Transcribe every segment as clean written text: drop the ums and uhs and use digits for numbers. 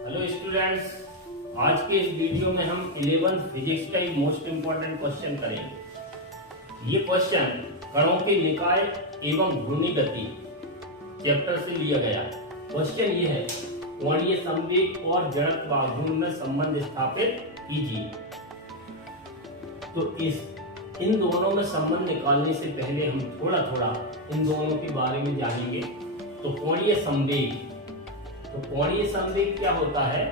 Hello students, आज के इस वीडियो में हम 11th फिजिक्स का एक मोस्ट इम्पोर्टेंट क्वेश्चन करेंगे। ये क्वेश्चन कणों के निकाय एवं घूर्णी गति चैप्टर से लिया गया है। क्वेश्चन ये है, कोणीय संवेग और जड़त्व आघूर्ण में संबंध स्थापित कीजिए। तो इन दोनों में संबंध निकालने से पहले हम थोड़ा इन दोनों के बारे में जानेंगे। तो कोणीय संवेग क्या होता है?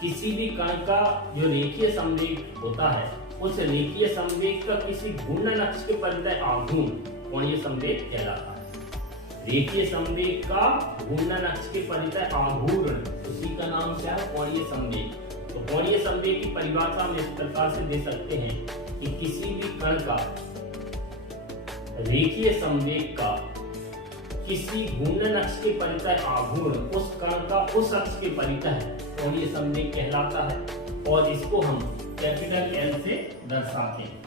किसी भी कण का जो रेखीय संवेग होता है, उस रेखीय संवेग का किसी घूर्णन अक्ष के परितः आघूर्ण कोणीय संवेग कहलाता है। रेखीय संवेग का घूर्णन अक्ष के परितः आघूर्ण, उसी का नाम क्या है? कोणीय संवेग। तो कोणीय संवेग की परिभाषा हम इस प्रकार से दे सकते हैं कि किसी भी कण का रेखीय संवेग का किसी घूर्णन अक्ष के परितः आघूर्ण उस कण का उस अक्ष के परितः कोणीय संवेग कहलाता है, और इसको हम कैपिटल एल से दर्शाते हैं।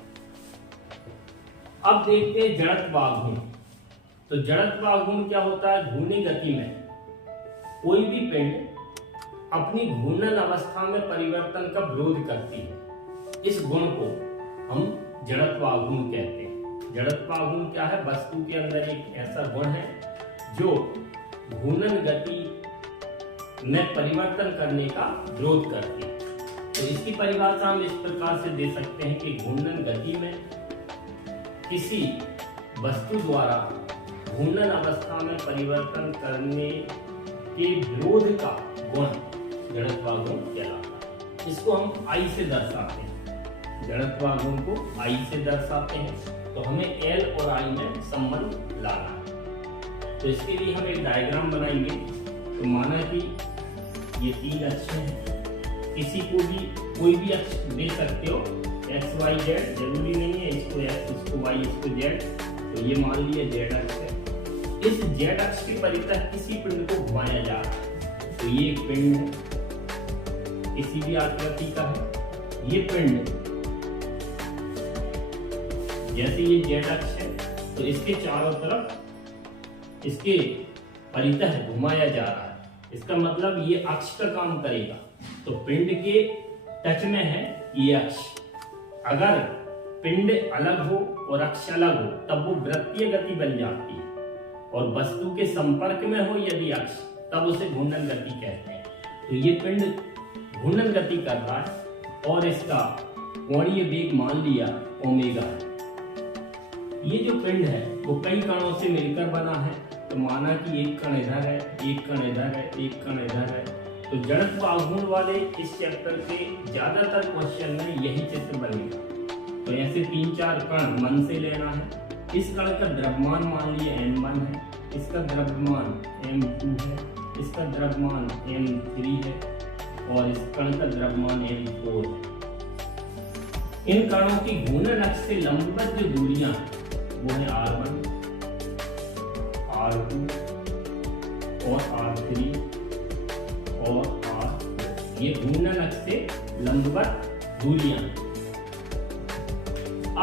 अब देखते हैं जड़त्व आघूर्ण। तो जड़त्व आघूर्ण क्या होता है? घूर्णी गति में कोई भी पिंड अपनी घूर्णन अवस्था में परिवर्तन का विरोध करती है। इस गुण को हम जड़त्व आघूर्ण कहते हैं। जड़त्व आघूर्ण क्या है? वस्तु के अंदर एक ऐसा गुण है जो घूर्णन गति में परिवर्तन करने का विरोध करती है। तो इसकी परिभाषा हम इस प्रकार से दे सकते हैं कि घूर्णन गति में किसी वस्तु द्वारा घूर्णन अवस्था में परिवर्तन करने के विरोध का गुण जड़त्वाघूर्ण कहलाता है। इसको हम I से दर्शाते हैं। जड़त्वाघूर्ण को I से दर्शाते हैं। तो हमें L और I में संबंध लाना है। तो इसके लिए हम एक डायग्राम बनाएंगे। तो माना कि ये तीन अक्ष हैं, किसी को भी कोई भी अक्ष दे सकते हो, x y z, जरूरी नहीं है इसको x, इसको y, इसको z। तो ये मान लिया z अक्ष है। इस z अक्ष के परितः किसी पिंड को घुमाया जा रहा है। तो ये एक पिंड है, किसी भी आकृति का है। ये पिंड जैसे ये z अक्ष है, तो इसके चारों तरफ इसके परितः घुमाया जा रहा है। इसका मतलब ये अक्ष का काम करेगा। तो पिंड के टच में है ये अक्ष। अगर पिंड अलग हो और अक्ष अलग हो तब वो वृत्तीय गति बन जाती है, और वस्तु के संपर्क में हो यदि अक्ष, तब उसे घूर्णन गति कहते हैं। तो ये पिंड घूर्णन गति कर रहा है और इसका कोणीय वेग मान लिया ओमेगा है। ये जो पिंड है वो कई कणों से मिलकर बना है। तो माना कि एक कण इधर है, एक कण इधर है, एक कण इधर है। तो जड़त्व आघूर्ण वाले इस चैप्टर के ज्यादातर क्वेश्चन में यही चित्र बनेगा। तो ऐसे 3-4 कण मन से लेना है। इस कण का द्रव्यमान मान लिया m1 है, इसका द्रव्यमान m2 है, इसका द्रव्यमान m3 है, और इस कण का द्रव्यमान m4 है। इन कणों की घूर्णन अक्ष से लंबवत जो दूरियां वो है r1, r2 और r3 और r4। ये घूर्णन अक्ष से लंबवत दूरियां।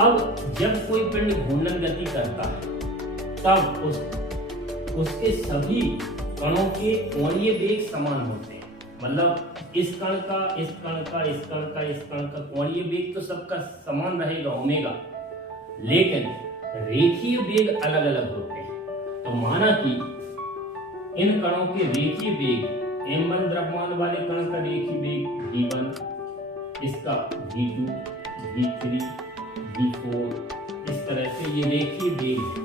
अब जब कोई पिंड घूर्णन गति करता है तब उसके सभी कणों के कोणीय वेग समान होते हैं। मतलब इस कण का, इस कण का, इस कण का, इस कण का कोणीय वेग तो सबका समान रहेगा ओमेगा, लेकिन रेखीय वेग अलग अलग होते हैं। तो माना कि इन कणों के रेखीय वेग, m1 द्रव्यमान वाले कण का रेखीय वेग v1, इसका v2, v3, v4, इस तरह से ये रेखीय वेग है।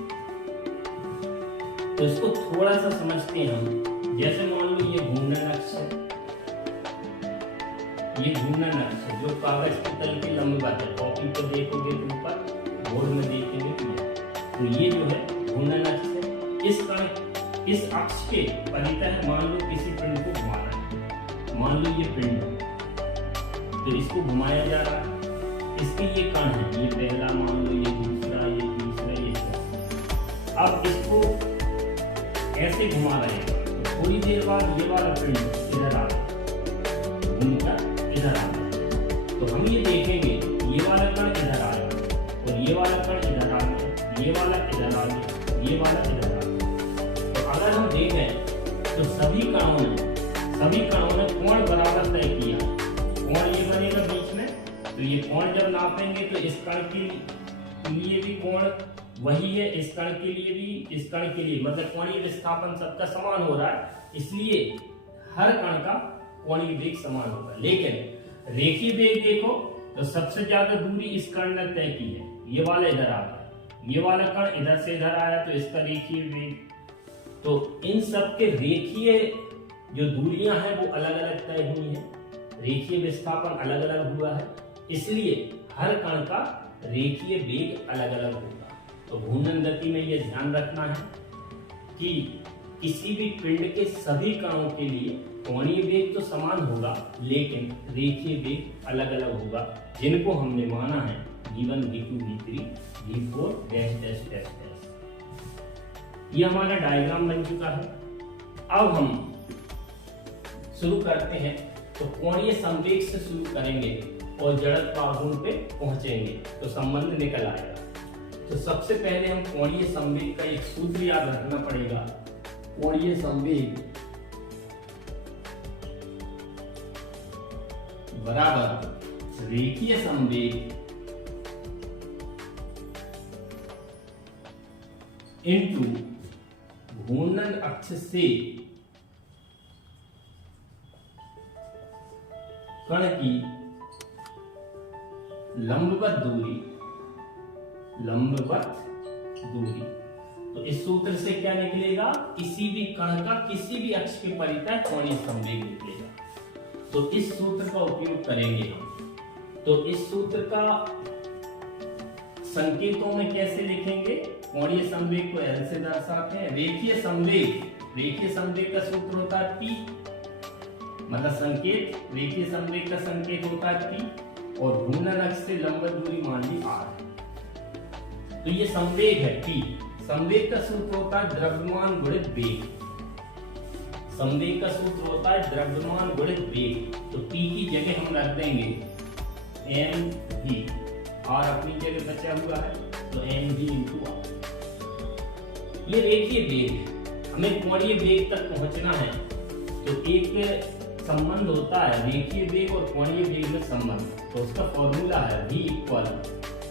तो इसको थोड़ा सा समझते हैं हम। जैसे मान लो ये घूर्णन अक्ष है, ये घूर्णन अक्ष है जो कागज के तल के लंबवत है। कॉपी पर देखोगे तो ऊपर, बोर्ड में देखेंगे तो ये जो है घूर्णन अक्ष है। इस अक्ष के परितः मान लो किसी पिंड को घुमाना है। मान लो ये पिंड है, तो इसको घुमाया जा रहा है। इसके ये कण है, ये पहला मान लो, ये दूसरा, ये तीसरा, ये चौथा। अब इसको ऐसे घुमा रहे हैं, तो थोड़ी देर बाद ये वाला पिंड इधर आ गया, घूमकर इधर आ गया। तो हम ये देखेंगे ये वाला कण इधर आ गया और ये वाला कण इधर आ गया, ये वाला इधर आ गया, ये वाला इधर आ गया। तो अगर हम देखें तो सभी कणों ने सभी कणों ने कोण बराबर तय किया, कोण ये बनेगा बीच में, तो ये कोण जब नापेंगे तो इस कण के लिए भी कोण वही है, इस कण के लिए भी, इस कण के लिए, मतलब कोणीय विस्थापन सबका समान हो रहा है, इसलिए हर कण का कोणीय वेग समान होगा। लेकिन रेखीय वेग देखो तो सबसे ज्यादा दूरी इस कण ने तय की है, ये वाला इधर आ रहा है, ये वाला कण इधर से इधर आया तो इसका रेखीय वेग, तो इन सब के रेखीय जो दूरियां हैं वो अलग अलग तय हुई हैं, रेखीय विस्थापन अलग अलग हुआ है, इसलिए हर कण का रेखीय वेग अलग अलग होगा। तो घूर्णन गति में यह ध्यान रखना है कि किसी भी पिंड के सभी कणों के लिए कोणीय वेग तो समान होगा, लेकिन रेखीय वेग अलग अलग होगा, जिनको हमने माना है v1, v2, v3, v4 dash dash dash dash. ये हमारा डायग्राम बन चुका है। अब हम शुरू करते हैं, तो कोणीय संवेग से शुरू करेंगे और जड़त्व आघूर्ण पे पहुंचेंगे तो संबंध निकल आएगा। तो सबसे पहले हम कोणीय संवेग का एक सूत्र याद रखना पड़ेगा। कोणीय संवेग बराबर रेखीय संवेग इनटू घूर्णन अक्ष से कण की लंबवत दूरी, तो इस सूत्र से क्या निकलेगा, किसी भी कण का किसी भी अक्ष के परितः कोणीय संवेग निकलेगा। तो इस सूत्र का उपयोग करेंगे हम। तो इस सूत्र का संकेतों में कैसे लिखेंगे, कोणीय संवेग को L से दर्शाते हैं। रेखीय संवेग का सूत्र होता है P, मतलब संकेत, रेखीय संवेग का संकेत होता है P, और घूर्णन अक्ष से लंबवत दूरी मान ली R। तो ये संवेग है P। संवेग का सूत्र होता है द्रव्यमान गुणित वेग। संवेग का सूत्र होता है द्रव्यमान गुणित वेग। तो P की जगह हम रख देंगे mv, R अपनी जगह बचा हुआ है, तो mv into R। ये रेखीय वेग है, हमें कोणीय वेग तक पहुंचना है, तो एक संबंध होता है रेखीय वेग और कोणीय वेग में संबंध। तो उसका फॉर्मूला है v equal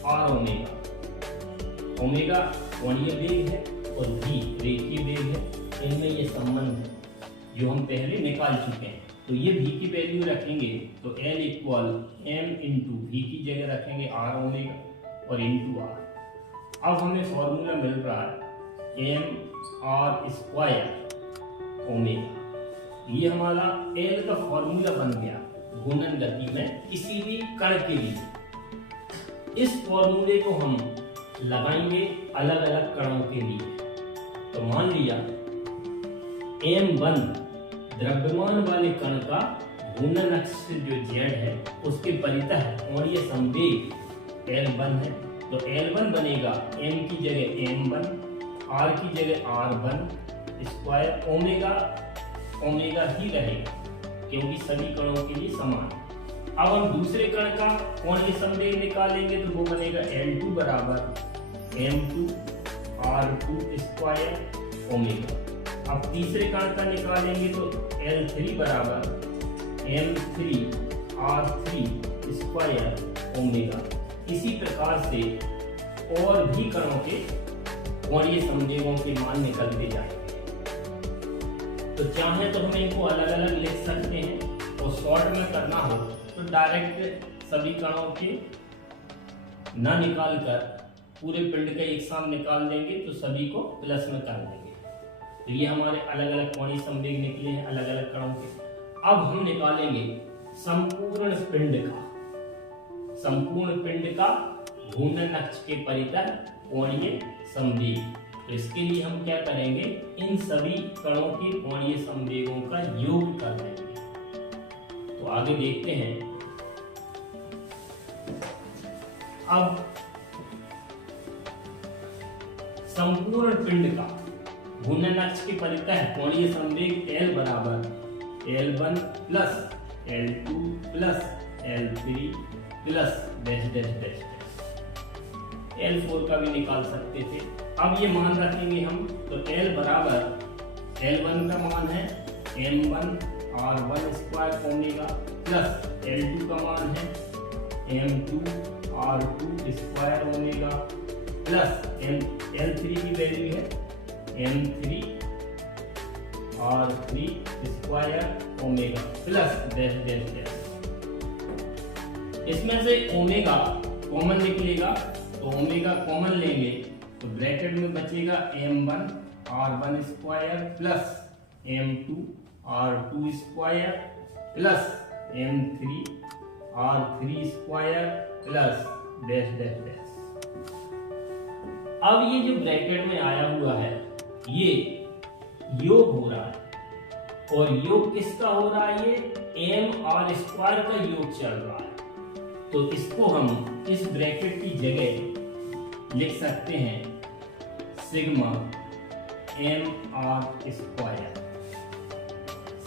r omega. Omega कोणीय वेग है और v रेखीय वेग है, इनमें ये संबंध है जो हम पहले निकाल चुके हैं। तो ये v की वैल्यू रखेंगे तो L equal m into v की जगह रखेंगे r ओमेगा और इंटू r। अब हमें फॉर्मूला मिल रहा है m r स्क्वायर ओमेगा। ये हमारा L का फॉर्मूला बन गया घूर्णन गति में किसी भी कण के लिए। इस फॉर्मूले को हम लगाएंगे अलग अलग कणों के लिए। तो मान लिया m1 द्रव्यमान वाले कण का घूर्णन अक्ष से जो z है उसके परितः कोणीय संवेग L1 है, तो L1 बनेगा m की जगह m1, r की जगह r1 स्क्वायर, ओमेगा ही रहेगा क्योंकि सभी कणों के लिए समान। अब हम दूसरे कण का कोणीय संवेग निकालेंगे तो वो बनेगा L2 बराबर m2 r2 स्क्वायर ओमेगा। अब तीसरे कण का निकालेंगे तो L3 बराबर m3 r3 स्क्वायर ओमेगा। इसी प्रकार से और भी कणों के कोणीय संवेगों के मान निकलते जाएंगे। तो चाहे तो हम इनको अलग अलग लिख सकते हैं, और शॉर्ट में करना हो तो डायरेक्ट सभी कणों के ना निकाल कर पूरे पिंड का एक साथ निकाल देंगे तो सभी को प्लस में कर देंगे। तो ये हमारे अलग अलग कोणीय संवेग निकले हैं अलग अलग कणों के। अब हम निकालेंगे संपूर्ण पिंड का घूर्णन अक्ष के परितः कोणीय संवेग। तो इसके लिए हम क्या करेंगे, इन सभी कणों के कोणीय संवेगों का योग कर देंगे। तो आगे देखते हैं। अब संपूर्ण पिंड का घूर्णन अक्ष के परितः कोणीय संवेग L बराबर L1 plus L2 plus L3 plus dash dash dash L4 का भी निकाल सकते थे। अब ये मान रखेंगे हम, तो L बराबर L1 का मान है m1 r1 square omega plus L2 का मान है m2 r2 square omega plus L3 की वैल्यू है m3 r3 square omega plus dash dash dash. इसमें से ओमेगा कॉमन निकलेगा तो ओमेगा कॉमन लेंगे तो ब्रैकेट में बचेगा m1 r1 square plus m2 r2 square plus m3 r3 square plus dash dash dash. अब ये जो ब्रैकेट में आया हुआ है ये योग हो रहा है और योग किसका हो रहा है, ये m r स्क्वायर का योग चल रहा है। तो इसको हम इस ब्रैकेट की जगह लिख सकते हैं sigma m r square.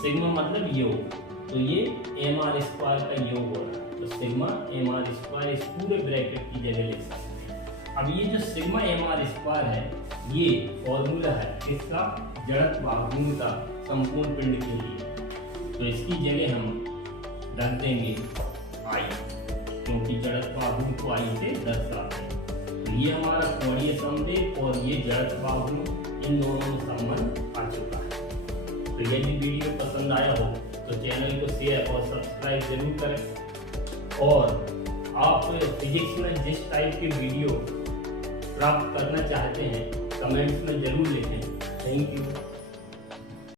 Sigma मतलब योग, तो ये m r स्क्वायर का योग हो रहा है, तो सिग्मा m r स्क्वायर इस पूरे ब्रैकेट की जगह लिख सकते हैं। अब ये जो सिग्मा m r स्क्वायर है ये फॉर्मूला है इसका जड़त्व आघूर्ण का संपूर्ण पिंड के लिए, तो इसकी जगह हम रख देंगे I, क्योंकि जड़त्व आघूर्ण को I से दर्शाते हैं। तो ये हमारा कोणीय संवेग और ये जड़त्व आघूर्ण इन दोनों में संबंध आ चुका है। तो यदि वीडियो पसंद आया हो तो चैनल को शेयर और सब्सक्राइब जरूर करें और आप फिजिक्स में जिस टाइप के वीडियो प्राप्त करना चाहते हैं कमेंट्स में जरूर लिखें। Thank you.